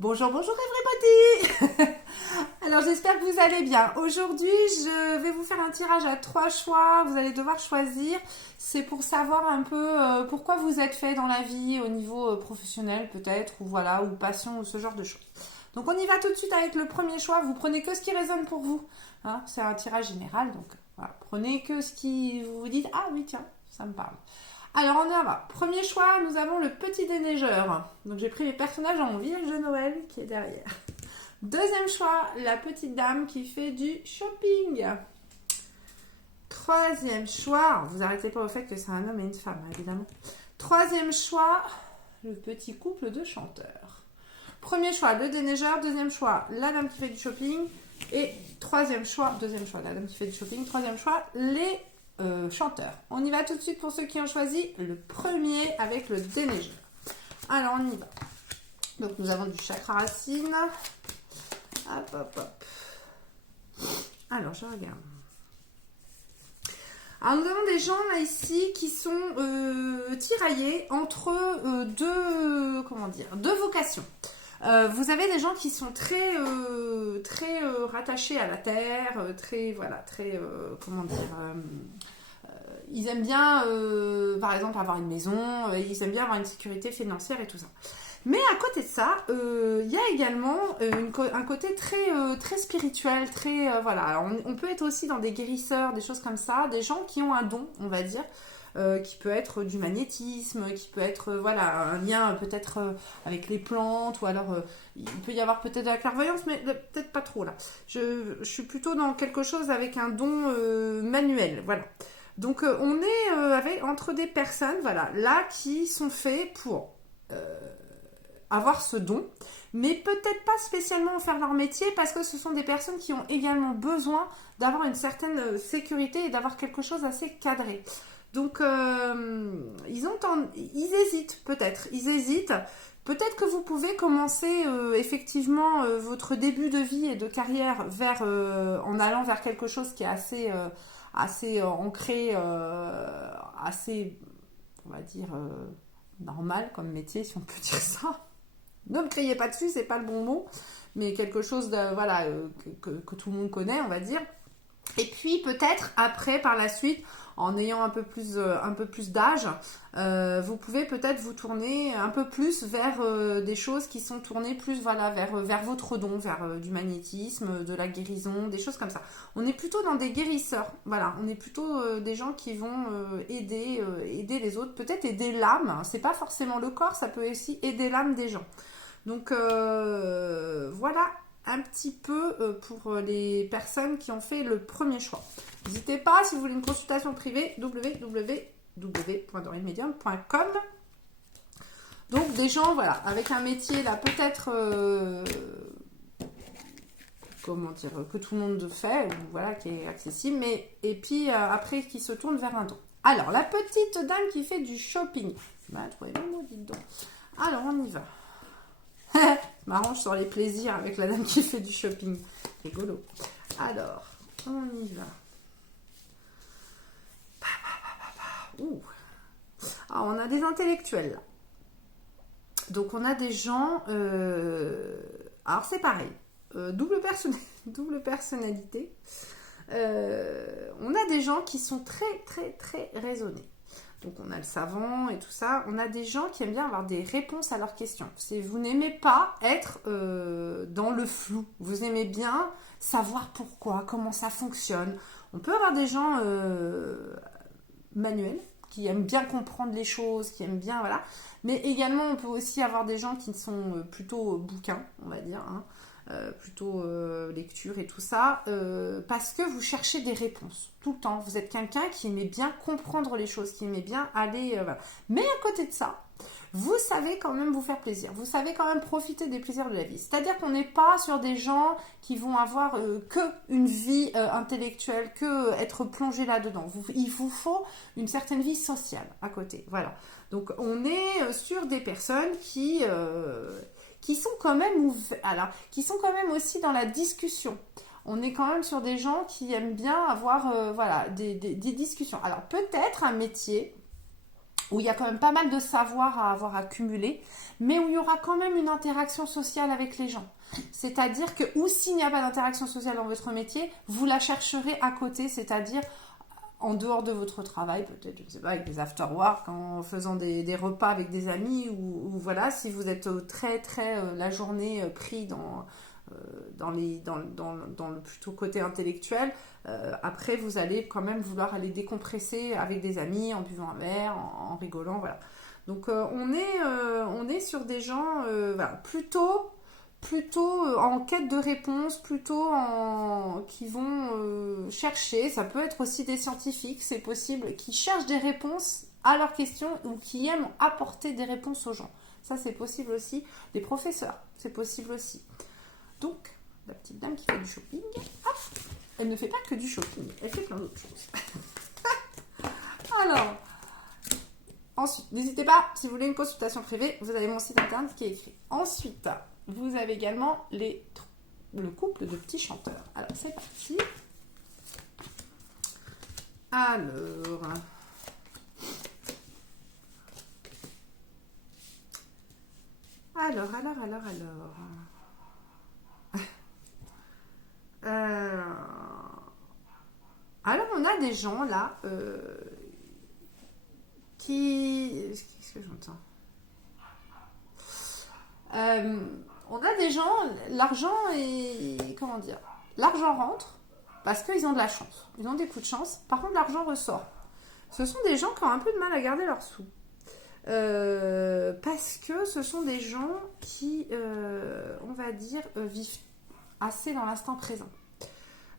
Bonjour, bonjour everybody. Alors j'espère que vous allez bien. Aujourd'hui je vais vous faire un tirage à 3 choix. Vous allez devoir choisir. C'est pour savoir un peu pourquoi vous êtes fait dans la vie au niveau professionnel peut-être ou voilà ou passion ou ce genre de choses. Donc on y va tout de suite avec le premier choix. Vous prenez que ce qui résonne pour vous. Hein, c'est un tirage général donc voilà. Prenez que ce qui vous dites ah oui tiens ça me parle. Alors on y va. Premier choix, nous avons le petit déneigeur. Donc j'ai pris les personnages en village de Noël qui est derrière. Deuxième choix, la petite dame qui fait du shopping. Troisième choix, vous arrêtez pas au fait que c'est un homme et une femme, évidemment. Troisième choix, le petit couple de chanteurs. Premier choix, le déneigeur. Deuxième choix, la dame qui fait du shopping. Et deuxième choix, la dame qui fait du shopping. Troisième choix, les chanteurs. On y va tout de suite pour ceux qui ont choisi le premier avec le déneigeur. Alors on y va. Donc nous avons du chakra racine. Hop hop hop. Alors je regarde. Alors nous avons des gens là ici qui sont tiraillés entre deux vocations. Vous avez des gens qui sont très rattachés à la terre, ils aiment bien, par exemple, avoir une maison, ils aiment bien avoir une sécurité financière et tout ça. Mais à côté de ça, il y a également un côté très spirituel, Alors on peut être aussi dans des guérisseurs, des choses comme ça, des gens qui ont un don, on va dire, qui peut être du magnétisme, qui peut être un lien peut-être avec les plantes, ou alors il peut y avoir peut-être de la clairvoyance, mais peut-être pas trop là. Je suis plutôt dans quelque chose avec un don manuel, voilà. Donc on est entre des personnes, là qui sont faits pour avoir ce don, mais peut-être pas spécialement faire leur métier parce que ce sont des personnes qui ont également besoin d'avoir une certaine sécurité et d'avoir quelque chose assez cadré. Donc ils hésitent peut-être. Peut-être que vous pouvez commencer effectivement votre début de vie et de carrière en allant vers quelque chose qui est assez ancré, assez, on va dire, normal comme métier, si on peut dire ça. Ne me criez pas dessus, c'est pas le bon mot, mais quelque chose que tout le monde connaît, on va dire. Et puis peut-être après, par la suite, en ayant un peu plus d'âge, vous pouvez peut-être vous tourner un peu plus vers des choses qui sont tournées plus vers votre don, vers du magnétisme, de la guérison, des choses comme ça. On est plutôt dans des guérisseurs, on est plutôt des gens qui vont aider les autres, peut-être aider l'âme, c'est pas forcément le corps, ça peut aussi aider l'âme des gens. Donc voilà un petit peu pour les personnes qui ont fait le premier choix. N'hésitez pas, si vous voulez une consultation privée, www.dorinmedium.com. Donc des gens, avec un métier là, peut-être que tout le monde fait, qui est accessible, et puis après qui se tourne vers un don. Alors, la petite dame qui fait du shopping. Je vais trouver le mot, dites donc. Alors, on y va. C'est marrant, je sors les plaisirs avec la dame qui fait du shopping. Rigolo. Alors, on y va. Ouh. Alors, on a des intellectuels là. Donc, on a des gens... Alors, c'est pareil. Double personnalité. On a des gens qui sont très raisonnés. Donc on a le savant et tout ça. On a des gens qui aiment bien avoir des réponses à leurs questions. Vous n'aimez pas être dans le flou. Vous aimez bien savoir pourquoi, comment ça fonctionne. On peut avoir des gens manuels qui aiment bien comprendre les choses, qui aiment bien, Mais également, on peut aussi avoir des gens qui sont plutôt bouquins, on va dire, plutôt lecture et tout ça, parce que vous cherchez des réponses tout le temps. Vous êtes quelqu'un qui aimait bien comprendre les choses, qui aimait bien aller... Mais à côté de ça, vous savez quand même vous faire plaisir. Vous savez quand même profiter des plaisirs de la vie. C'est-à-dire qu'on n'est pas sur des gens qui vont avoir que une vie intellectuelle, que être plongé là-dedans. Il vous faut une certaine vie sociale à côté. Voilà. Donc on est sur des personnes qui sont quand même qui sont quand même aussi dans la discussion. On est quand même sur des gens qui aiment bien avoir des discussions. Alors peut-être un métier où il y a quand même pas mal de savoir à avoir accumulé, mais où il y aura quand même une interaction sociale avec les gens. C'est-à-dire que, ou s'il n'y a pas d'interaction sociale dans votre métier, vous la chercherez à côté, c'est-à-dire en dehors de votre travail, peut-être, je ne sais pas, avec des after-work, en faisant des repas avec des amis, ou voilà, si vous êtes la journée pris dans le plutôt côté intellectuel, après vous allez quand même vouloir aller décompresser avec des amis, en buvant un verre, en rigolant, voilà. Donc on est sur des gens voilà, plutôt en quête de réponse, qui vont chercher, ça peut être aussi des scientifiques, c'est possible, qui cherchent des réponses à leurs questions ou qui aiment apporter des réponses aux gens. Ça c'est possible aussi. Des professeurs, c'est possible aussi. Donc, la petite dame qui fait du shopping, hop, elle ne fait pas que du shopping, elle fait plein d'autres choses. Alors, ensuite, n'hésitez pas, si vous voulez une consultation privée, vous avez mon site internet qui est écrit. Ensuite, vous avez également le couple de petits chanteurs. Alors, c'est parti. Alors... Alors, on a des gens là qui... Qu'est-ce que j'entends on a des gens, l'argent est... Comment dire? L'argent rentre parce qu'ils ont de la chance. Ils ont des coups de chance. Par contre, l'argent ressort. Ce sont des gens qui ont un peu de mal à garder leurs sous. Parce que ce sont des gens qui, on va dire, vivent assez dans l'instant présent.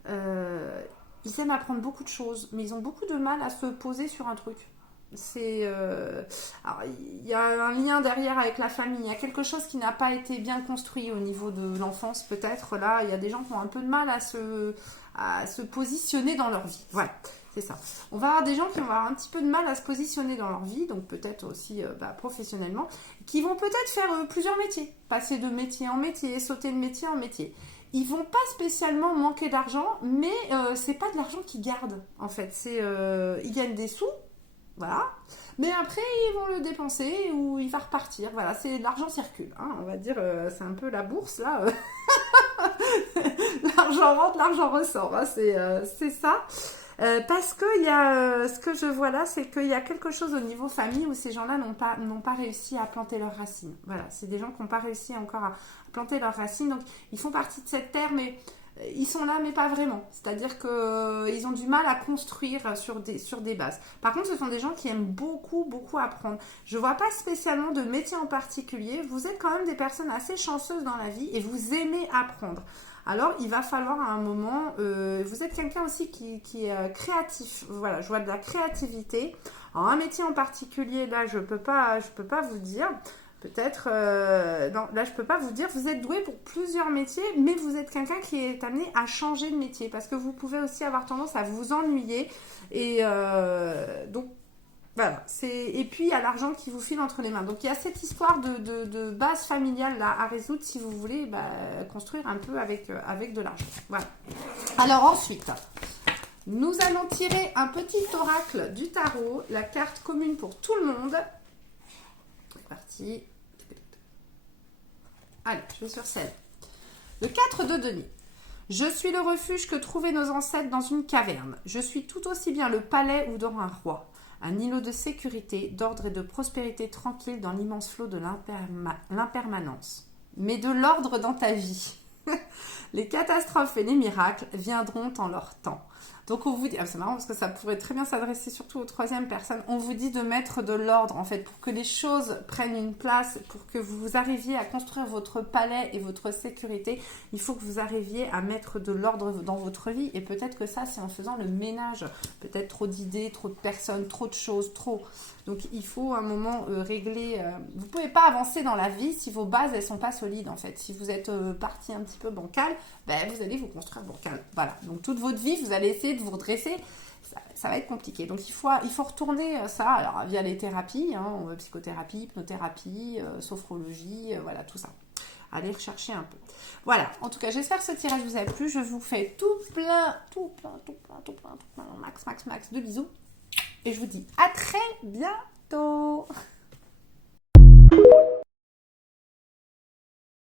Ils aiment apprendre beaucoup de choses, mais ils ont beaucoup de mal à se poser sur un truc. Alors, il y a un lien derrière avec la famille, il y a quelque chose qui n'a pas été bien construit au niveau de l'enfance peut-être. Là, il y a des gens qui ont un peu de mal à se positionner dans leur vie. Voilà, c'est ça. On va avoir des gens qui vont avoir un petit peu de mal à se positionner dans leur vie, donc peut-être aussi professionnellement, qui vont peut-être faire plusieurs métiers, passer de métier en métier, sauter de métier en métier. Ils vont pas spécialement manquer d'argent, mais c'est pas de l'argent qu'ils gardent en fait. Ils gagnent des sous. Voilà. Mais après, ils vont le dépenser ou il va repartir. Voilà, l'argent circule. Hein, on va dire, c'est un peu la bourse, là. L'argent rentre, l'argent ressort. Hein, c'est ça. Parce que ce que je vois là, c'est qu'il y a quelque chose au niveau famille où ces gens-là n'ont pas réussi à planter leurs racines. Voilà, c'est des gens qui n'ont pas réussi encore à planter leurs racines. Donc, ils font partie de cette terre, mais... Ils sont là, mais pas vraiment. C'est-à-dire qu'ils ont du mal à construire sur des bases. Par contre, ce sont des gens qui aiment beaucoup, beaucoup apprendre. Je ne vois pas spécialement de métier en particulier. Vous êtes quand même des personnes assez chanceuses dans la vie et vous aimez apprendre. Alors, il va falloir à un moment... vous êtes quelqu'un aussi qui est créatif. Voilà, je vois de la créativité. Alors, un métier en particulier, là, je peux pas vous dire... Peut-être, non, là je peux pas vous dire, vous êtes doué pour plusieurs métiers, mais vous êtes quelqu'un qui est amené à changer de métier, parce que vous pouvez aussi avoir tendance à vous ennuyer, et donc voilà, et puis il y a l'argent qui vous file entre les mains. Donc il y a cette histoire de base familiale là à résoudre si vous voulez construire un peu avec de l'argent. Voilà. Alors ensuite, nous allons tirer un petit oracle du tarot, la carte commune pour tout le monde. C'est parti. Allez, je vais sur scène. Le 4 de denier. Je suis le refuge que trouvaient nos ancêtres dans une caverne. Je suis tout aussi bien le palais ou dans un roi. Un îlot de sécurité, d'ordre et de prospérité tranquille dans l'immense flot de l'impermanence. Mais de l'ordre dans ta vie. Les catastrophes et les miracles viendront en leur temps. Donc on vous dit, c'est marrant parce que ça pourrait très bien s'adresser surtout aux troisième personnes, on vous dit de mettre de l'ordre en fait pour que les choses prennent une place, pour que vous arriviez à construire votre palais et votre sécurité, il faut que vous arriviez à mettre de l'ordre dans votre vie et peut-être que ça c'est en faisant le ménage, peut-être trop d'idées, trop de personnes, trop de choses, trop. Donc il faut à un moment régler, vous pouvez pas avancer dans la vie si vos bases elles sont pas solides en fait, si vous êtes parti un petit peu bancal, vous allez vous construire bancal, voilà, donc toute votre vie vous allez essayer de vous redresser, ça va être compliqué. Donc il faut retourner ça, alors via les thérapies, psychothérapie, hypnothérapie, sophrologie, voilà tout ça. Allez rechercher un peu. Voilà, en tout cas j'espère que ce tirage vous a plu, je vous fais tout plein, max de bisous. Et je vous dis à très bientôt. bientôt.